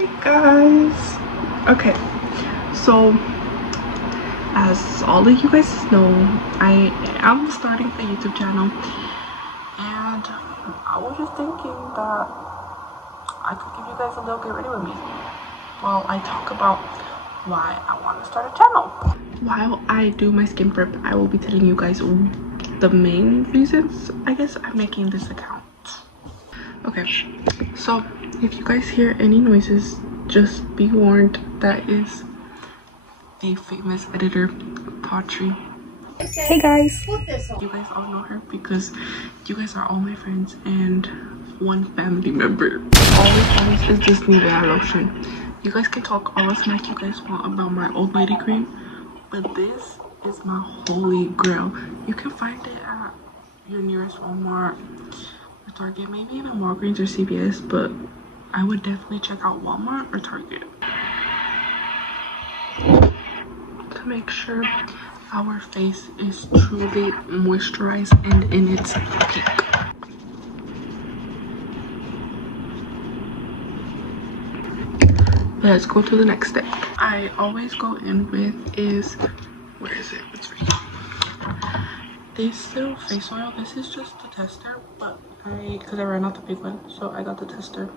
Hi guys. Okay, so as all of you guys know, I am starting a YouTube channel, and I was just thinking that I could give you guys a little get ready with me while I talk about why I want to start a channel. While I do my skin prep, I will be telling you guys the main reasons I guess I'm making this account. Okay, so if you guys hear any noises, just be warned, that is a famous editor, Pottery. Hey guys! You guys all know her because you guys are all my friends and one family member. Always is this Nivea lotion. You guys can talk all the smack you guys want about my old lady cream, but this is my holy grail. You can find it at your nearest Walmart, Target, maybe even Walgreens or CVS, but I would definitely check out Walmart or Target to make sure our face is truly moisturized and in its peak. Let's go to the next step. I always go in with is, where is it? It's right here. This little face oil. This is just the tester, but because I ran out the big one, so I got the tester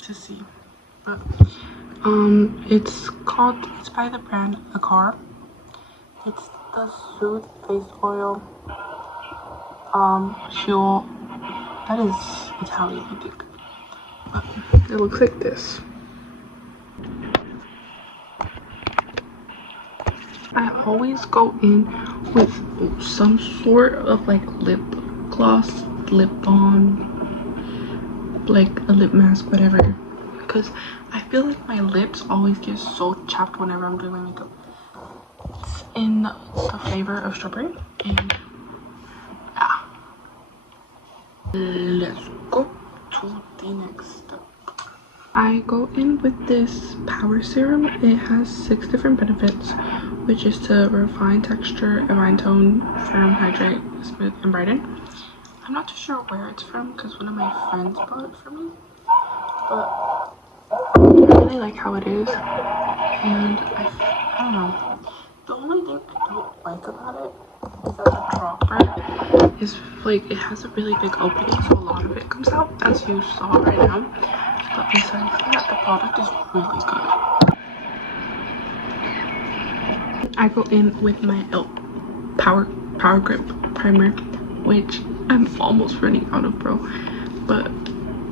to see. But it's by the brand Acar. It's the Soothe Face Oil. Fuel. That is Italian, I think. But it looks like this. I always go in with some sort of like lip gloss, lip balm, like a lip mask, whatever, because I feel like my lips always get so chapped whenever I'm doing my makeup. It's in the flavor of strawberry, and yeah. Let's go to the next step. I go in with this power serum. It has 6 different benefits, which is to refine texture, divine tone, firm, hydrate, smooth, and brighten. I'm not too sure where it's from because one of my friends bought it for me, but I really like how it is, and I don't know. The only thing I don't like about it is that the dropper is like, it has a really big opening, so a lot of it comes out, as you saw right now. But besides that, the product is really good. I go in with my e.l.f. Power Grip Primer, which I'm almost running out of, bro. But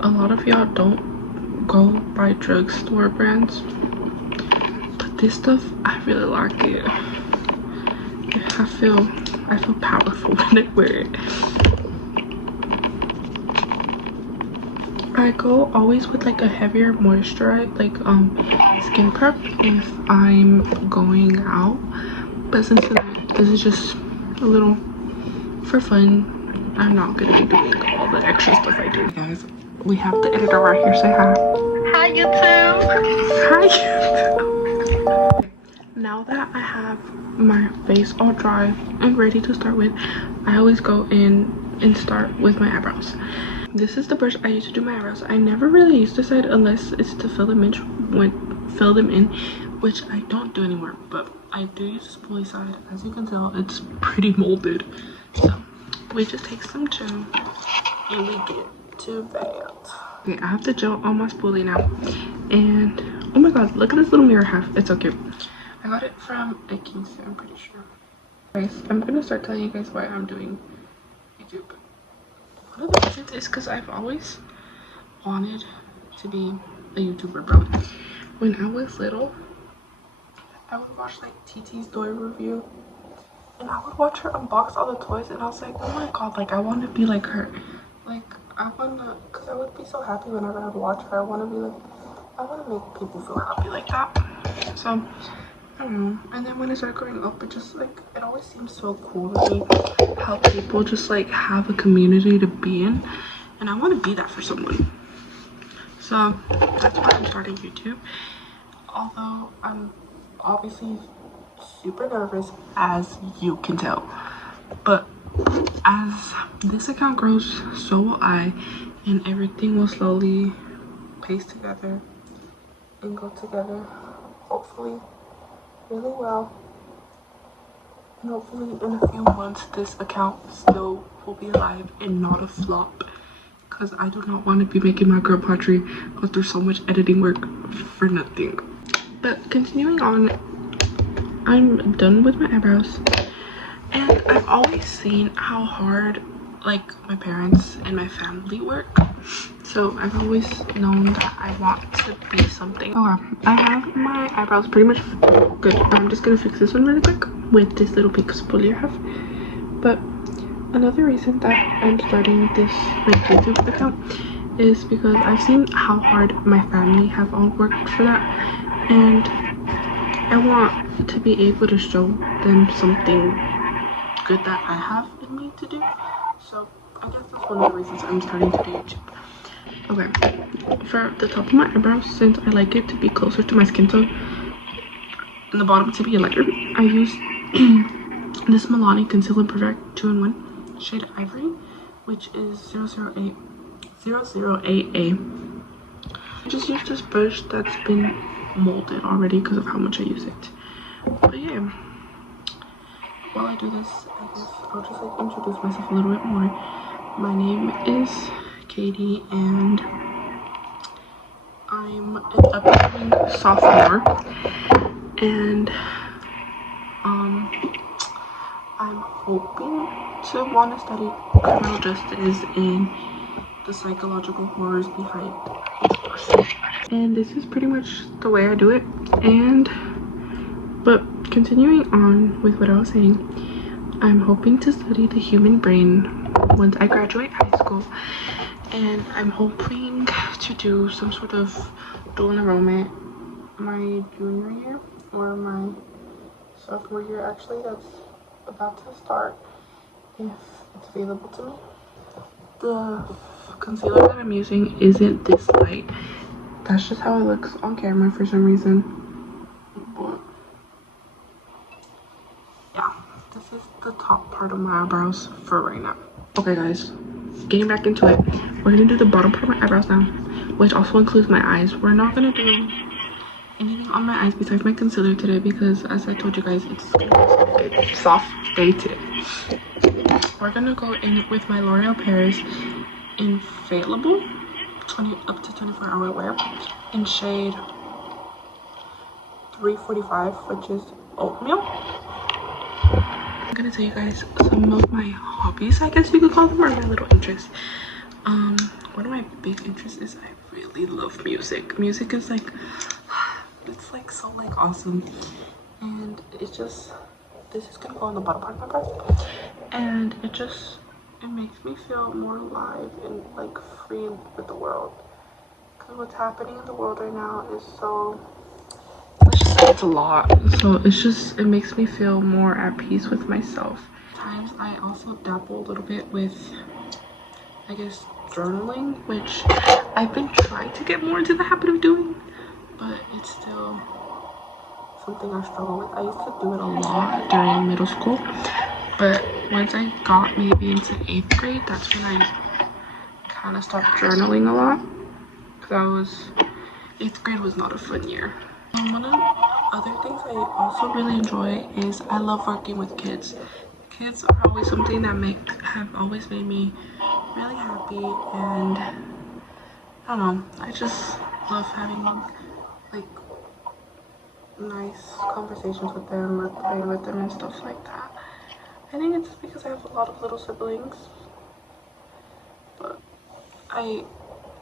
a lot of y'all don't go by drugstore brands. But this stuff, I really like it. I feel powerful when I wear it. I go always with like a heavier moisturizer, like skin prep if I'm going out. But since this is just a little for fun, I'm not gonna be doing all the extra stuff I do. Guys, we have the editor right here. Say hi. Hi YouTube. Hi YouTube. Now that I have my face all dry and ready to start with, I always go in and start with my eyebrows. This is the brush I use to do my eyebrows. I never really use this side unless it's to fill them in, which I don't do anymore, but I do use the spoolie side. As you can tell, it's pretty molded. So we just take some gel and we get to that. Okay, I have the gel on my spoolie now, and oh my god, look at this little mirror I have. It's so cute. I got it from a quince, I'm pretty sure. Guys, I'm gonna start telling you guys why I'm doing YouTube. One of the reasons is because I've always wanted to be a YouTuber, bro. When I was little, I would watch like TT's toy review, and I would watch her unbox all the toys, and I was like, oh my god, like I want to be like her. Like I want to, because I would be so happy whenever I would watch her. I want to be like, I want to make people feel happy like that. So I don't know. And then when I started growing up, it just like, it always seems so cool to me how people just like have a community to be in, and I want to be that for someone. So that's why I'm starting YouTube. Although I'm obviously super nervous, as you can tell, but as this account grows, so will I, and everything will slowly paste together and go together, hopefully really well. And hopefully in a few months this account still will be alive and not a flop, because I do not want to be making my girl pottery go through so much editing work for nothing. But continuing on, I'm done with my eyebrows, and I've always seen how hard like my parents and my family work, so I've always known that I want to be something. Okay, I have my eyebrows pretty much good. I'm just gonna fix this one really quick with this little pink spoolie I have. But another reason that I'm starting this like YouTube account is because I've seen how hard my family have all worked for that, and I want to be able to show them something good that I have in me to do. So I guess that's one of the reasons I'm starting to do YouTube. Okay, for the top of my eyebrows, since I like it to be closer to my skin tone and the bottom to be lighter, I use this Milani Conceal and Perfect 2-in-1 shade Ivory, which is 008A. I just used this brush that's been molded already because of how much I use it. But yeah, while I do this, I guess I'll just like introduce myself a little bit more. My name is Katie, and I'm an upcoming sophomore, and I'm hoping to want to study criminal justice and the psychological horrors behind it. And this is pretty much the way I do it. But continuing on with what I was saying, I'm hoping to study the human brain once I graduate high school, and I'm hoping to do some sort of dual enrollment my junior year or my sophomore year. Actually, that's about to start if it's available to me. The concealer that I'm using isn't this light. That's just how it looks on camera for some reason. But yeah, this is the top part of my eyebrows for right now. Okay guys, getting back into it, we're gonna do the bottom part of my eyebrows now, which also includes my eyes. We're not gonna do anything on my eyes besides my concealer today because, as I told you guys, it's gonna be a soft day today. We're gonna go in with my L'Oreal Paris Infallible 20 up to 24-hour wear in shade 345, which is oatmeal. I'm gonna tell you guys some of my hobbies, I guess you could call them, or my little interests. One of my big interests is I really love music. Music is like, it's like so like awesome, and it's just, this is gonna go on the bottom part of my breast, and it makes me feel more alive and like free with the world, because what's happening in the world right now is so, it's a lot. So it makes me feel more at peace with myself. Times I also dabble a little bit with, I guess, journaling, which I've been trying to get more into the habit of doing, but it's still something I struggle with. I used to do it a lot during middle school, but once I got maybe into 8th grade, that's when I kind of stopped journaling a lot, because 8th grade was not a fun year. And one of the other things I also really enjoy is I love working with kids. Kids are always something that have always made me really happy, and I don't know, I just love having like nice conversations with them or playing with them and stuff like that. I think it's because I have a lot of little siblings, but I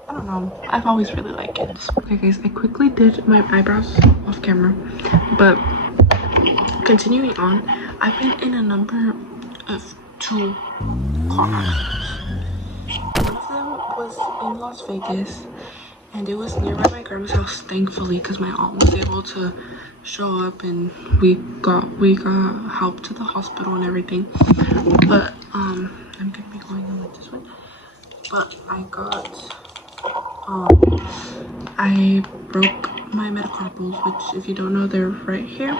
don't know, I've always really liked kids. Okay guys, I quickly did my eyebrows off camera, but continuing on, I've been in a number of 2 car accidents. One of them was in Las Vegas, and it was nearby my grandma's house, thankfully, because my aunt was able to show up and we got help to the hospital and everything. But I'm gonna be going on with this one. But I broke my metacarpals, which, if you don't know, they're right here,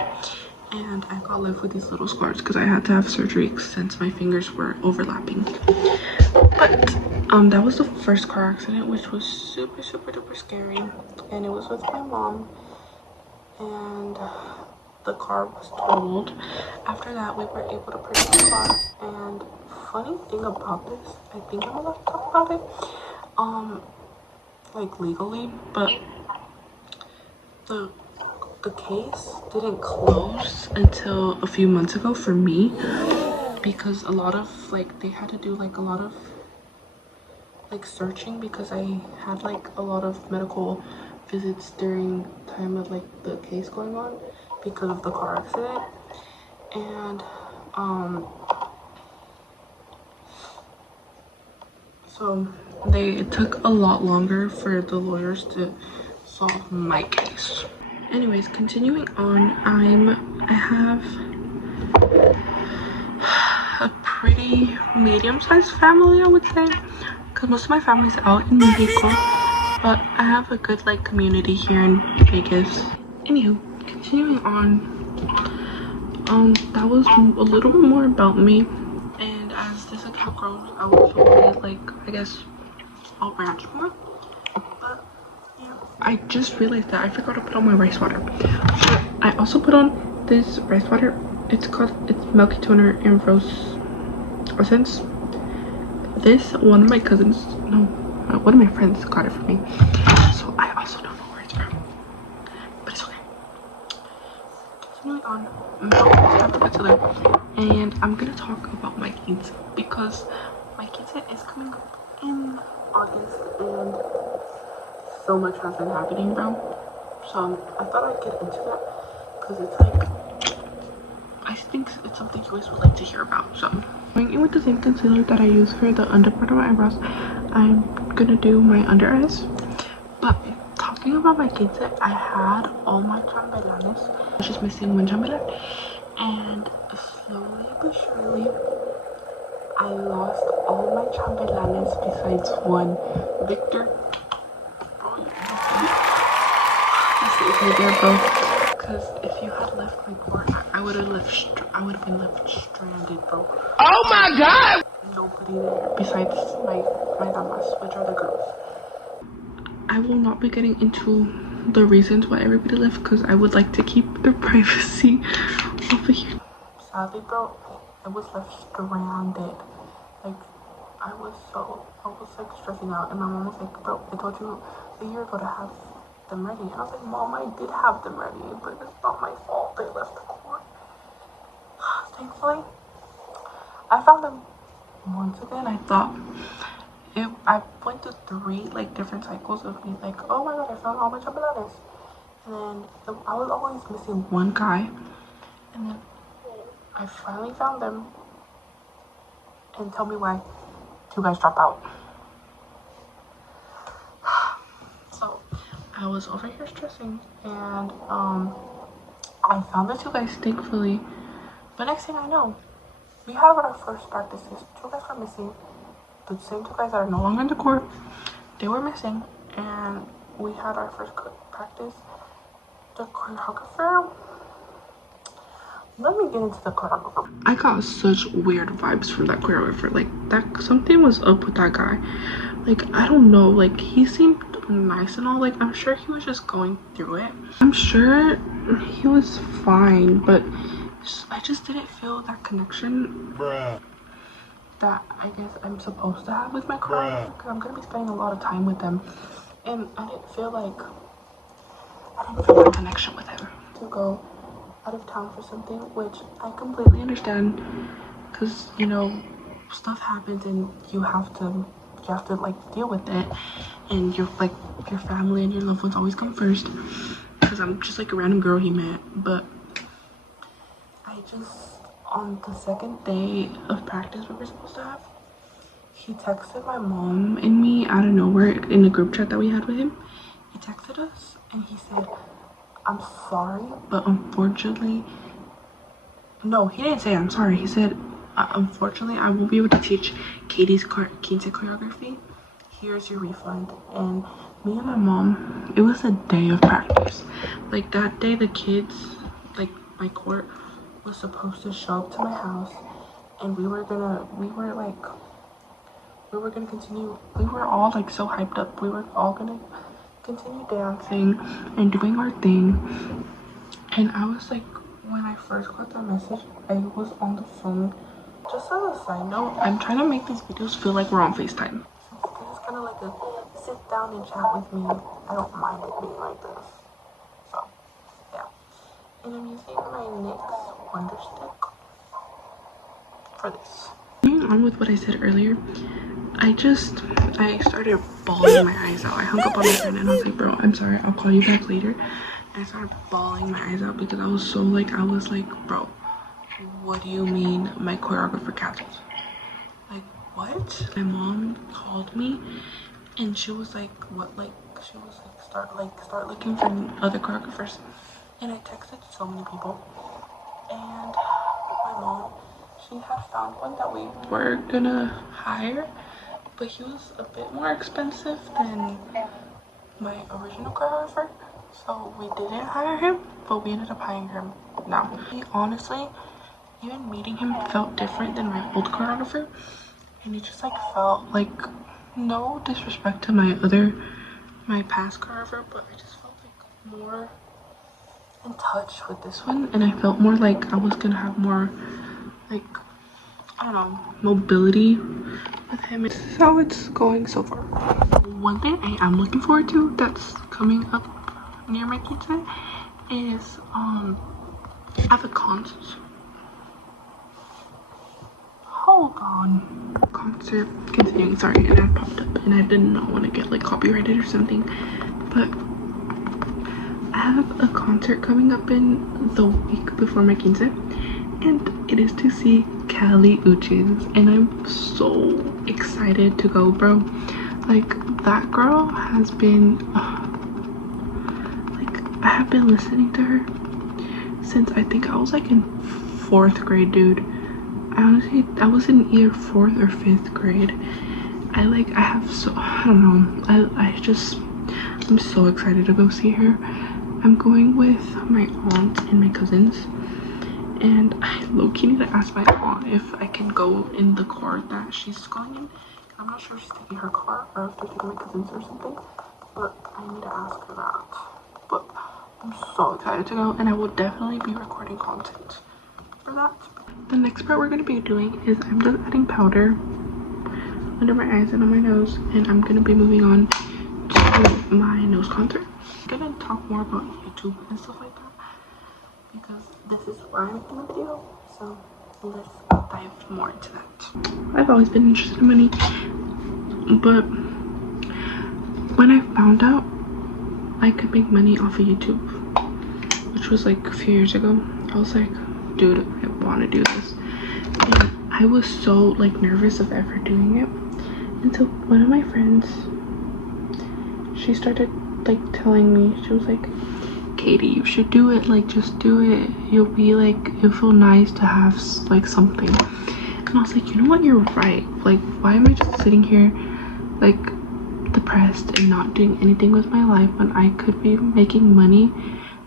and I got left with these little scars because I had to have surgery since my fingers were overlapping. But that was the first car accident, which was super duper scary, and it was with my mom, and the car was totaled. After that, we were able to purchase a car. And funny thing about this, I think I'm allowed to talk about it, like legally, but the case didn't close until a few months ago for me, because a lot of like they had to do like a lot of like searching, because I had like a lot of medical visits during time of like the case going on because of the car accident. And so it took a lot longer for the lawyers to solve my case. Anyways, continuing on, I have a pretty medium-sized family, I would say, because most of my family's out in Mexico, but I have a good like community here in Vegas. Anywho, continuing on, that was a little bit more about me, and as this account grows, I will probably like, I guess, I'll ranch more. But yeah, I just realized that I forgot to put on my rice water. But I also put on this rice water. It's milky toner and rose essence. This one of my cousins, no, one of my friends got it for me, so I also don't know where it's from, but it's okay. Continuing on, and I'm gonna talk about my quince, because my quince is coming up in August, and so much has been happening, bro. So I thought I'd get into that, because it's like, I think it's something you guys would like to hear about. So going in with the same concealer that I use for the under part of my eyebrows, I'm gonna do my under eyes. But talking about my quince, I had all my chambelanes. I was just missing one chambelán, and slowly but surely I lost all my chambelanes besides one. Victor, right there, bro. Because if you had left my court, I would have been left stranded, bro. Oh my god! Nobody there besides my damas, which are the girls. I will not be getting into the reasons why everybody left, because I would like to keep their privacy over here. Sadly, bro, I was left stranded. Like, I was like stressing out, and my mom was like, bro, I told you a year ago to have them ready. And I was like, Mom, I did have them ready, but it's not my fault they left the court. Thankfully, I found them once again. I went through 3 like different cycles of me like, oh my god, I found all my chambelanes, and then I was always missing one guy, and then I finally found them. And tell me why 2 guys drop out. So I was over here stressing, and I found the 2 guys, thankfully. But next thing I know, we had our first practices. 2 guys were missing. The same 2 guys that are no longer in the court, they were missing, and we had our first practice. The choreographer, let me get into the choreographer. I got such weird vibes from that choreographer. Like, that something was up with that guy. Like, I don't know, like, he seemed nice and all. Like, I'm sure he was just going through it. I'm sure he was fine, but I just didn't feel that connection, bruh, that I guess I'm supposed to have with my choreographer, because I'm gonna be spending a lot of time with them, and I didn't feel that connection with him to go out of town for something, which I completely understand, because, you know, stuff happens and you have to like deal with it, and your family and your loved ones always come first, because I'm just like a random girl he met. But I just, on the second day of practice we were supposed to have, he texted my mom and me out of nowhere in a group chat that we had with him. He texted us and he said, I'm sorry, but unfortunately, no, he didn't say I'm sorry. He said, unfortunately, I won't be able to teach Katie's quince choreography. Here's your refund. And me and my mom, it was a day of practice. Like, that day, the kids, like, my court was supposed to show up to my house, and we were we were gonna continue. We were all like so hyped up. We were all gonna continue dancing and doing our thing. And I was like, when I first got that message, I was on the phone. Just as a side note, I'm trying to make these videos feel like we're on FaceTime. This is kind of like a sit down and chat with me. I don't mind it being like this. So, yeah. And I'm using my NYX Wonder Stick for this. Going on with what I said earlier, I started bawling my eyes out. I hung up on my friend and I was like, bro, I'm sorry, I'll call you back later. And I started bawling my eyes out because I was like, bro, what do you mean my choreographer canceled? Like, what? My mom called me and she was like, what? Like, she was like, start looking for other choreographers. And I texted so many people. And my mom, she had found one that we were gonna hire, but he was a bit more expensive than my original choreographer. So we didn't hire him, but we ended up hiring him now. Honestly, even meeting him felt different than my old choreographer. And it just like felt like, no disrespect to my past choreographer, but I just felt like more in touch with this one. And I felt more like I was gonna have more like, I don't know, mobility with him. This is how it's going so far. One thing I am looking forward to that's coming up near my quince is I have a concert. Hold on. Concert continuing, sorry, and that popped up and I did not want to get like copyrighted or something, but I have a concert coming up in the week before my quince, and it is to see Kali Uchis, and I'm so excited to go, bro. Like, that girl has been like, I have been listening to her since I think I was like in 4th grade, dude. I was in either 4th or 5th grade. I don't know, I'm so excited to go see her. I'm going with my aunt and my cousins, and I low-key need to ask my aunt if I can go in the car that she's going in. I'm not sure if she's taking her car or if they're taking my cousins or something, but I need to ask her that. But I'm so excited to go, and I will definitely be recording content for that. The next part we're going to be doing is I'm just adding powder under my eyes and on my nose, and I'm going to be moving on to my nose contour. I'm going to talk more about YouTube and stuff like that because this is where I'm making the video, so let's dive more into that. I've always been interested in money, but when I found out I could make money off of YouTube, which was like a few years ago, I was like, dude, I want to do this. And I was so like nervous of ever doing it until one of my friends, she started like telling me, she was like, Katie, you should do it, like just do it, you'll feel nice to have like something. And I was like, you know what, you're right. Like, why am I just sitting here like depressed and not doing anything with my life when I could be making money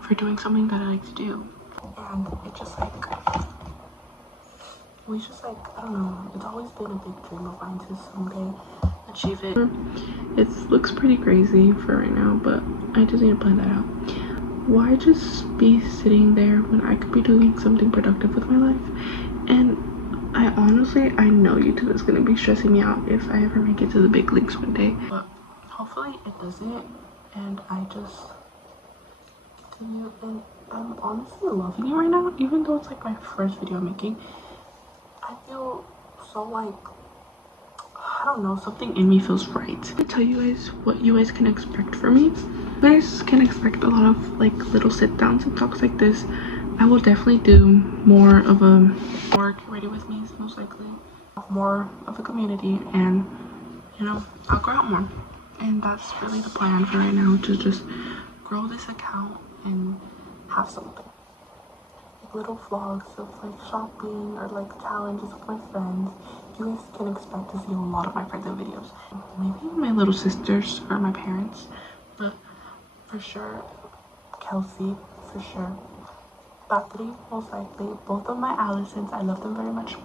for doing something that I like to do? And it just like, I don't know, it's always been a big dream of mine to someday achieve it. It looks pretty crazy for right now, but I just need to plan that out. Why just be sitting there when I could be doing something productive with my life? And I know YouTube is gonna be stressing me out if I ever make it to the big leagues one day, but hopefully it doesn't, and I just continue. And I'm honestly loving it right now, even though it's like my first video I'm making. I feel so like, I don't know, something in me feels right. I tell you guys what you guys can expect from me. You guys can expect a lot of like little sit downs and talks like this. I will definitely do more of a get ready with me, most likely more of a community, and you know, I'll grow out more. And that's really the plan for right now, to just grow this account and have something like little vlogs of like shopping or like challenges with my friends. You guys can expect to see a lot of my friends in videos, maybe my little sisters or my parents, but for sure Kelsey, for sure Battery, most likely, both of my Allisons. I love them very much.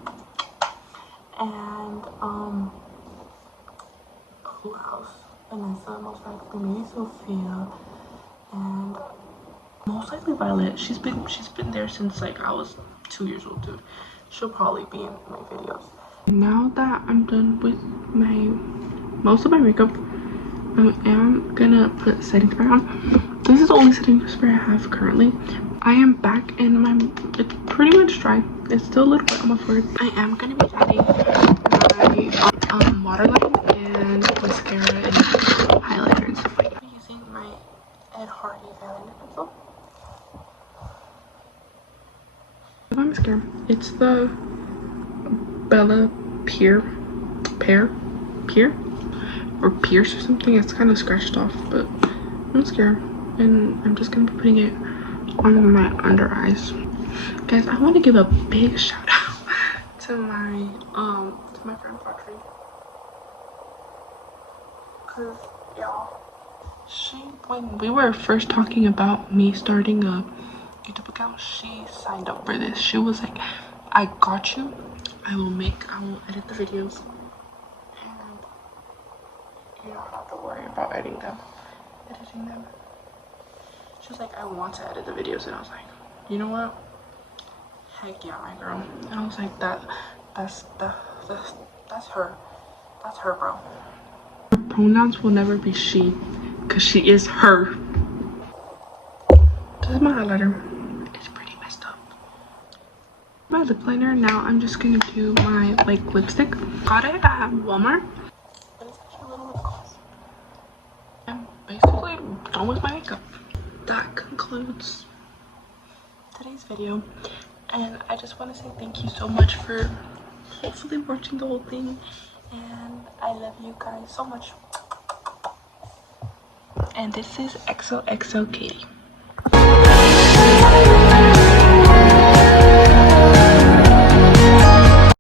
And Who else? Vanessa, most likely, maybe Sophia, and most likely Violet. She's been there since like I was 2 years old, dude. She'll probably be in my videos. And now that I'm done with most of my makeup, I am gonna put setting spray on. This is the only setting spray I have currently. I am back in it's pretty much dry. It's still a little bit on my forehead. I am gonna be adding my waterline and mascara and highlighter and stuff like that. I'm using my Ed Hardy eyeliner pencil. My mascara. It's the Bella Pear or Pierce or something. It's kind of scratched off, but mascara, and I'm just gonna be putting it on my under eyes. Guys, I want to give a big shout out to my friend Audrey, cause y'all, when we were first talking about me starting a YouTube account, she signed up for this. She was like, I got you. I will edit the videos, and you don't have to worry about editing them. She was like, I want to edit the videos, and I was like, you know what? Heck yeah, my girl. And I was like, that's her. That's her, bro. Her pronouns will never be she, cause she is her. This is my highlighter. It's pretty messed up. My lip liner. Now I'm just gonna do my lipstick. Got it at Walmart. But it's actually a little lip gloss. I'm basically done with my makeup. That concludes today's video, and I just want to say thank you so much for hopefully watching the whole thing, and I love you guys so much. And this is XOXO Katie.